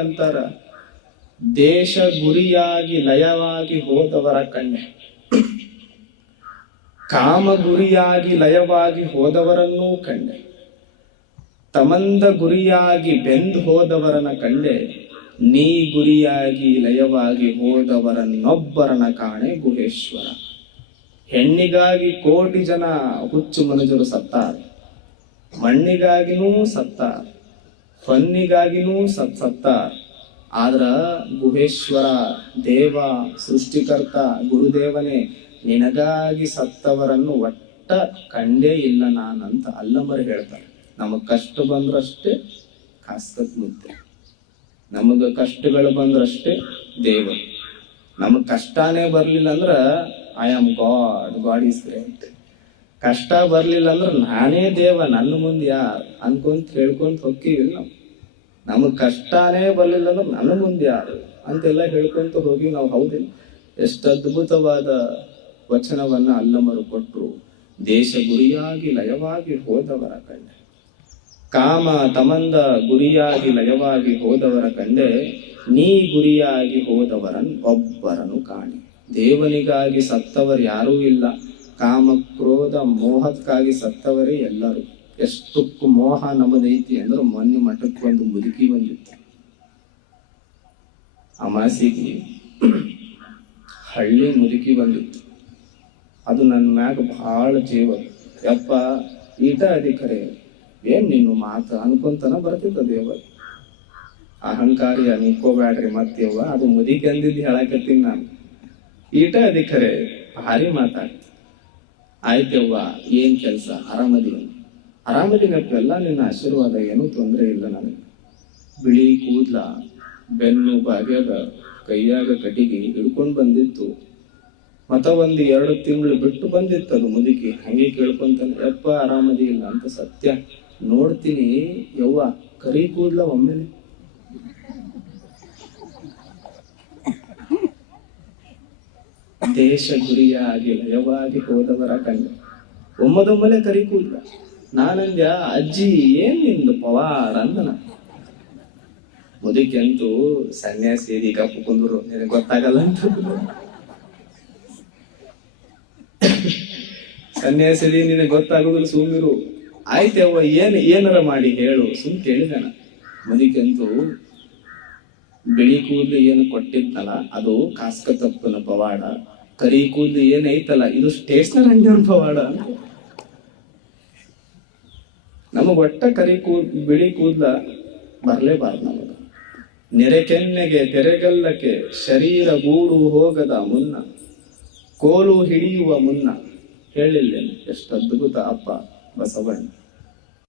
ಅಂತಾರ, ದೇಶ ಗುರಿಯಾಗಿ ಲಯವಾಗಿ ಹೋದವರ ಕಣ್ಣೆ. ಕಾಮ ಗುರಿಯಾಗಿ ಲಯವಾಗಿ ಹೋದವರನ್ನೂ ಕಂಡೆ, ತಮಂದ ಗುರಿಯಾಗಿ ಬೆಂದು ಹೋದವರನ ಕಂಡೆ, ನೀ ಗುರಿಯಾಗಿ ಲಯವಾಗಿ ಹೋದವರನ್ನೊಬ್ಬರನ ಕಾಣೆ ಗುಹೇಶ್ವರ. ಹೆಣ್ಣಿಗಾಗಿ ಕೋಟಿ ಜನ ಹುಚ್ಚು ಮನುಜರು ಸತ್ತಾರ, ಮಣ್ಣಿಗಾಗಿನೂ ಸತ್ತಾರ, ಹೊನ್ನಿಗಾಗಿನೂ ಸತ್ತಾರ. ಆದ್ರ ಗುಹೇಶ್ವರ ದೇವ ಸೃಷ್ಟಿಕರ್ತ ಗುರುದೇವನೇ ನಿನಗಾಗಿ ಸತ್ತವರನ್ನು ಒಟ್ಟ ಕಂಡೇ ಇಲ್ಲ ನಾನಂತ ಅಲ್ಲಮರು ಹೇಳ್ತಾರೆ. ನಮಗ್ ಕಷ್ಟ ಬಂದ್ರಷ್ಟೇ ಕಾಸ್ಕತ್ ಮುದ್ದೆ, ನಮಗ ಕಷ್ಟಗಳು ಬಂದ್ರಷ್ಟೇ ದೇವರು. ನಮಗ್ ಕಷ್ಟನೇ ಬರ್ಲಿಲ್ಲ ಅಂದ್ರ I am god is great. ಕಷ್ಟ ಬರ್ಲಿಲ್ಲ ಅಂದ್ರ ನಾನೇ ದೇವ, ನನ್ನ ಮುಂದೆ ಯಾರು ಅನ್ಕೊಂತ ಹೇಳ್ಕೊಂತ ಹೋಗ್ತೀವಿಲ್ಲ ನಾವು. ನಮಗ್ ಕಷ್ಟನೇ ಬರ್ಲಿಲ್ಲ ಅಂದ್ರೆ ನನ್ನ ಮುಂದೆ ಯಾರು ಅಂತೆಲ್ಲ ಹೇಳ್ಕೊಂತ ಹೋಗಿ ನಾವು. ಹೌದಿಲ್ಲ? ಎಷ್ಟು ಅದ್ಭುತವಾದ ವಚನವನ್ನ ಅಲ್ಲಮರು ಕೊಟ್ಟರು. ದೇಶ ಗುರಿಯಾಗಿ ಲಯವಾಗಿ ಹೋದವರ ಕಂಡೆ, ಕಾಮ ತಮಂದ ಗುರಿಯಾಗಿ ಲಯವಾಗಿ ಹೋದವರ ಕಂಡೆ, ನೀ ಗುರಿಯಾಗಿ ಹೋದವರನ್ ಒಬ್ಬರನು ಕಾಣೆ. ದೇವನಿಗಾಗಿ ಸತ್ತವರು ಯಾರೂ ಇಲ್ಲ, ಕಾಮ ಕ್ರೋಧ ಮೋಹಕ್ಕಾಗಿ ಸತ್ತವರೇ ಎಲ್ಲರೂ. ಎಷ್ಟು ಮೋಹ ನಮ್ಮದೈತಿ ಅಂದ್ರೆ ಮೊನ್ನೆ ಮಠಕ್ಕೆ ಒಂದು ಮುದುಕಿ ಬಂದಿತ್ತು. ಅಮಾಸಿಗೆ ಹಳ್ಳಿ ಮುದುಕಿ ಬಂದಿತ್ತು. ಅದು ನನ್ನ ಮ್ಯಾಗ ಬಹಳ ಜೀವ. ಯಪ್ಪ ಈಟ ಅಧಿಕರೇ ಏನ್ ನಿನ್ನ ಮಾತು ಅನ್ಕೊಂತನ ಬರ್ತಿದ್ದ ದೇವ. ಅಹಂಕಾರಿ ಅನ್ಕೋಬ್ಯಾಡ್ರಿ ಮತ್ತೇವ, ಅದು ಮುದುಕಿ ಅಂದಿದ್ದು ಹೇಳಕತ್ತೀನಿ ನಾನು. ಈಟ ಅಧಿಕರೇ ಭಾರಿ ಮಾತಾಡ್ತಿ. ಆಯ್ತವ್ವ, ಏನ್ ಕೆಲಸ? ಆರಾಮದಿನಪ್ಪ, ಎಲ್ಲ ನಿನ್ನ ಆಶೀರ್ವಾದ, ಏನೂ ತೊಂದರೆ ಇಲ್ಲ ನನಗೆ. ಬಿಳಿ ಕೂದ್ಲ, ಬೆನ್ನು ಬಾಗ್ಯಾಗ ಕೈಯಾಗ ಕಟಿಗೆ ಹಿಡ್ಕೊಂಡು ಬಂದಿತ್ತು. ಮತ್ತ 1-2 ತಿಂಗಳು ಬಿಟ್ಟು ಬಂದಿತ್ತು ಅದು ಮುದುಕಿ. ಹಂಗೆ ಕೇಳ್ಕೊಂತಾನೆ, ಯಪ್ಪ ಆರಾಮದಿ ಇಲ್ಲ ಅಂತ. ಸತ್ಯ ನೋಡ್ತೀನಿ ಯವ್ವ, ಕರಿ ಕೂದ್ಲ ಒಮ್ಮೆಲೆ. ದೇಶ ಗುರಿಯಾಗಿ ಲಯವಾಗಿ ಹೋದವರ ಕಂಡೆ, ಒಮ್ಮದೊಮ್ಮಲೆ ಕರಿ ಕೂದ್ಲ. ನಾನಂದ್ಯ, ಅಜ್ಜಿ ಏನ್ ನಿಂದು ಪವಾಡ ಅಂದನ. ಮುದುಕಿ ಅಂತೂ ಸನ್ಯಾಸಿ ಕಪ್ಪು ಕುಂದ್ರು, ನಿನಗೆ ಗೊತ್ತಾಗಲ್ಲ ಅಂತ. ಸನ್ಯಾಸಿ ನಿನಗೆ ಗೊತ್ತಾಗುದಿಲ್ಲ, ಸುಮ್ಮಿರು. ಆಯ್ತವ್ವ, ಏನಾರ ಮಾಡಿ ಹೇಳು, ಸುಮ್ ಕೇಳಿದಾನ. ಮುದುಕಿ ಅಂತೂ ಬಿಳಿ ಕೂದಲು ಏನು ಕೊಟ್ಟಿದ್ನಲ್ಲ ಅದು ಕಾಸ್ಕ ತಪ್ಪನ ಪವಾಡ, ಕರಿ ಕೂದಲು ಏನೈತಲ್ಲ ಇದು ಸ್ಟೇಷನರ್ ಅಂಗಡಿಯವ್ರ ಪವಾಡ. ನಮಗ್ ಒಟ್ಟ ಬಿಳಿ ಕೂದ್ಲ ಬರ್ಲೇಬಾರ್ದು ನಮಗ. ನೆರೆಕೆನ್ನೆಗೆ ತೆರೆಗಲ್ಲಕ್ಕೆ ಶರೀರ ಗೂಡು ಹೋಗದ ಮುನ್ನ, ಕೋಲು ಹಿಡಿಯುವ ಮುನ್ನ. ಹೇಳಿಲ್ಲೇನು ಎಷ್ಟು ಅದ್ಭುತ ಅಪ್ಪ ಬಸವಣ್ಣ.